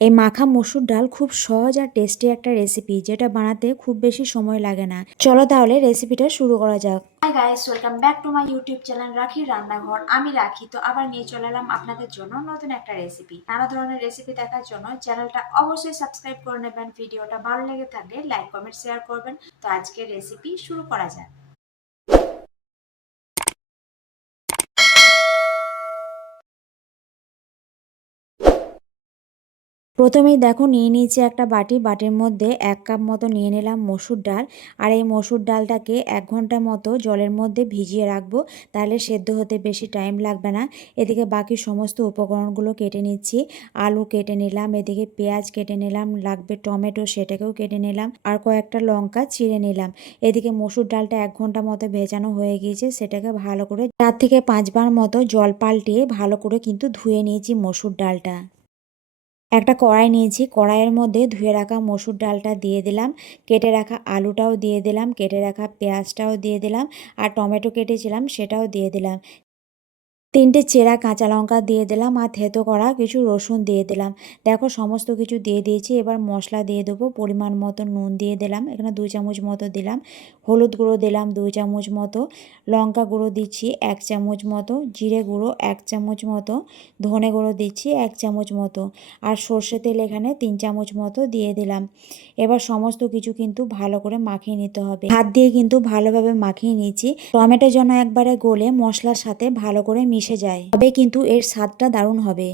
এই মাখা মসুর ডাল খুব সহজ আর টেস্টি একটা রেসিপি, যেটা বানাতে খুব বেশি সময় লাগে না। চলো তাহলে রেসিপিটা শুরু করা যাক। Hi guys, welcome back to my YouTube channel রাখি রান্নাঘর। আমি রাখি তো আবার নিয়ে চলে এলাম আপনাদের জন্য নতুন একটা রেসিপি। নানা ধরনের রেসিপি দেখার জন্য চ্যানেলটা অবশ্যই সাবস্ক্রাইব করে নেবেন। ভিডিওটা ভালো লেগে থাকলে লাইক কমেন্ট শেয়ার করবেন। তো আজকের রেসিপি শুরু করা যাক। প্রথমেই দেখো নিয়ে নিয়েছি একটা বাটির মধ্যে 1 কাপ মতো নিয়ে নিলাম মসুর ডাল। আর এই মসুর ডালটাকে 1 ঘন্টা মতো জলের মধ্যে ভিজিয়ে রাখবো, তাহলে সেদ্ধ হতে বেশি টাইম লাগবে না। এদিকে বাকি সমস্ত উপকরণগুলো কেটে নিচ্ছি। আলু কেটে নিলাম, এদিকে পেঁয়াজ কেটে নিলাম, লাগবে টমেটো, সেটাকেও কেটে নিলাম, আর কয়েকটা লঙ্কা চিড়ে নিলাম। এদিকে মসুর ডালটা 1 ঘন্টা মতো ভেজানো হয়ে গিয়েছে, সেটাকে ভালো করে 4 থেকে 5 বার মতো জল পাল্টিয়ে ভালো করে কিন্তু ধুয়ে নিয়েছি মসুর ডালটা। একটা কড়াই নিয়েছি, কড়াইয়ের মধ্যে ধুয়ে রাখা মসুর ডালটা দিয়ে দিলাম, কেটে রাখা আলুটাও দিয়ে দিলাম, কেটে রাখা পেঁয়াজটাও দিয়ে দিলাম, আর টমেটো কেটেছিলাম সেটাও দিয়ে দিলাম। 3টে চেরা কাঁচা লঙ্কা দিয়ে দিলাম, আর থেতো করা কিছু রসুন দিয়ে দিলাম। দেখো সমস্ত কিছু দিয়ে দিয়েছি। এবার মশলা দিয়ে দেবো। পরিমাণ মতো নুন দিয়ে দিলাম, এখানে 2 চামচ মতো দিলাম। হলুদ গুঁড়ো দিলাম 2 চামচ মতো, লঙ্কা গুঁড়ো দিচ্ছি 1 চামচ মতো, জিরে গুঁড়ো 1 চামচ মতো, ধনে গুঁড়ো দিচ্ছি 1 চামচ মতো, আর সর্ষে তেল এখানে 3 চামচ মতো দিয়ে দিলাম। এবার সমস্ত কিছু কিন্তু ভালো করে মাখিয়ে নিতে হবে। হাত দিয়ে কিন্তু ভালোভাবে মাখিয়ে নিচ্ছি। টমেটো যেন একবারে গলে মশলার সাথে ভালো করে মিশে যায়, তবে কিন্তু এর স্বাদটা দারুণ হবে।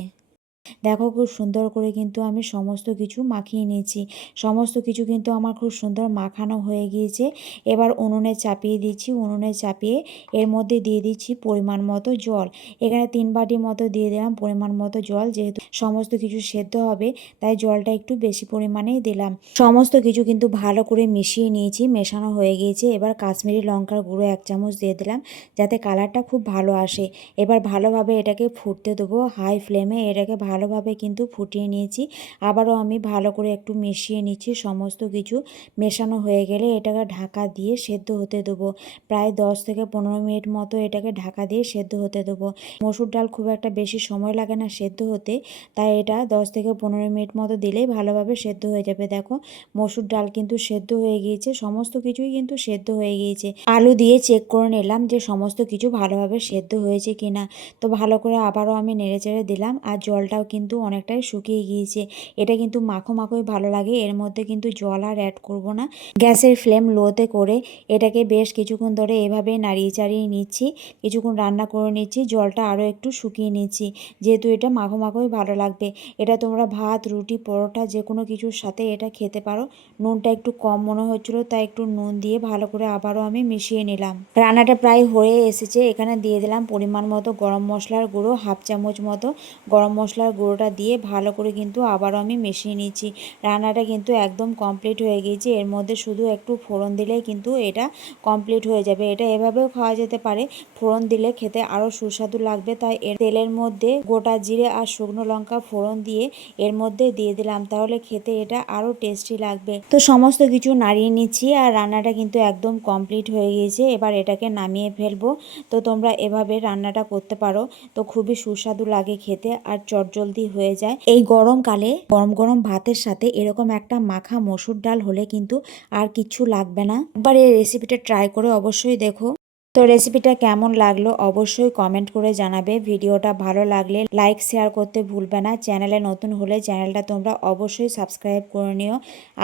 দেখো খুব সুন্দর করে কিন্তু আমি সমস্ত কিছু মাখিয়ে নিয়েছি। সমস্ত কিছু কিন্তু আমার খুব সুন্দর মাখানো হয়ে গিয়েছে। এবার উনুনে চাপিয়ে দিচ্ছি। উনুনে চাপিয়ে এর মধ্যে দিয়ে দিচ্ছি পরিমাণ মতো জল। এখানে 3 বাটি মতো দিয়ে দিলাম পরিমাণ মতো জল। যেহেতু সমস্ত কিছু সেদ্ধ হবে, তাই জলটা একটু বেশি পরিমাণেই দিলাম। সমস্ত কিছু কিন্তু ভালো করে মিশিয়ে নিয়েছি, মেশানো হয়ে গিয়েছে। এবার কাশ্মীরি লঙ্কার গুঁড়ো 1 চামচ দিয়ে দিলাম, যাতে কালারটা খুব ভালো আসে। এবার ভালোভাবে এটাকে ফুটতে দেবো হাই ফ্লেমে। এটাকে ভালোভাবে কিন্তু ফুটিয়ে নিয়েছি। আবারও আমি ভালো করে একটু মিশিয়ে নিচ্ছি। সমস্ত কিছু মেশানো হয়ে গেলে এটাকে ঢাকা দিয়ে সেদ্ধ হতে দেবো। প্রায় 10 থেকে 15 মিনিট মতো এটাকে ঢাকা দিয়ে সেদ্ধ হতে দেবো। মসুর ডাল খুব একটা বেশি সময় লাগে না সেদ্ধ হতে, তাই এটা 10 থেকে 15 মিনিট মতো দিলেই ভালোভাবে সেদ্ধ হয়ে যাবে। দেখো মসুর ডাল কিন্তু সেদ্ধ হয়ে গিয়েছে, সমস্ত কিছুই কিন্তু সেদ্ধ হয়ে গিয়েছে। আলু দিয়ে চেক করে নিলাম যে সমস্ত কিছু ভালোভাবে সেদ্ধ হয়েছে কিনা। তো ভালো করে আবারও আমি নেড়েচেড়ে দিলাম, আর জলটাও কিন্তু অনেকটাই শুকিয়ে গিয়েছে। এটা কিন্তু মাখো মাখোই ভালো লাগে, এর মধ্যে কিন্তু জল আর অ্যাড করব না। গ্যাসের ফ্লেম লোতে করে এটাকে বেশ কিছুক্ষণ ধরে এভাবে নাড়িয়ে চাড়িয়ে নিচ্ছি। কিছুক্ষণ রান্না করে নিচ্ছি, জলটা আরও একটু শুকিয়ে নিচ্ছি, যেহেতু এটা মাখো মাখোই ভালো লাগবে। এটা তোমরা ভাত, রুটি, পরোটা যে কোনো কিছুর সাথে এটা খেতে পারো। নুনটা একটু কম মনে হচ্ছিলো, তাই একটু নুন দিয়ে ভালো করে আবারও আমি মিশিয়ে নিলাম। রান্নাটা প্রায় হয়ে এসেছে। এখানে দিয়ে দিলাম পরিমাণ মতো গরম মশলার গুঁড়ো, 1/2 চামচ মতো গরম মশলার গুঁড়োটা দিয়ে ভালো করে কিন্তু আবারও আমি মিশিয়ে নিচ্ছি। রান্নাটা কিন্তু একদম কমপ্লিট হয়ে গিয়েছে। এর মধ্যে শুধু একটু ফোড়ন দিলেই কিন্তু এটা কমপ্লিট হয়ে যাবে। এটা এভাবেও খাওয়া যেতে পারে, ফোড়ন দিলে খেতে আরও সুস্বাদু লাগবে। তাই এর তেলের মধ্যে গোটা জিরে আর শুকনো লঙ্কা ফোড়ন দিয়ে এর মধ্যে দিয়ে দিলাম, তাহলে খেতে এটা আরও টেস্টি লাগবে। তো সমস্ত কিছু নাড়িয়ে নিচ্ছি, আর রান্নাটা কিন্তু একদম কমপ্লিট হয়ে গিয়েছে। এবার এটাকে নামিয়ে ফেলবো। তো তোমরা এভাবে রান্নাটা করতে পারো, তো খুবই সুস্বাদু লাগে খেতে, আর চটজলদি হয়ে যায়। এই গরমকালে গরম গরম ভাতের সাথে এরকম একটা মাখা মসুর ডাল হলে কিন্তু আর কিছু লাগবে না। একবার এই রেসিপিটা ট্রাই করে অবশ্যই দেখো। তো রেসিপিটা কেমন লাগলো অবশ্যই কমেন্ট করে জানাবে। ভিডিওটা ভালো লাগলে লাইক শেয়ার করতে ভুলবে না। চ্যানেলে নতুন হলে চ্যানেলটা তোমরা অবশ্যই সাবস্ক্রাইব করে নিও।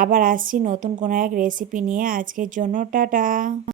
আবার আসছি নতুন কোনো এক রেসিপি নিয়ে। আজকের জন্য টাটা।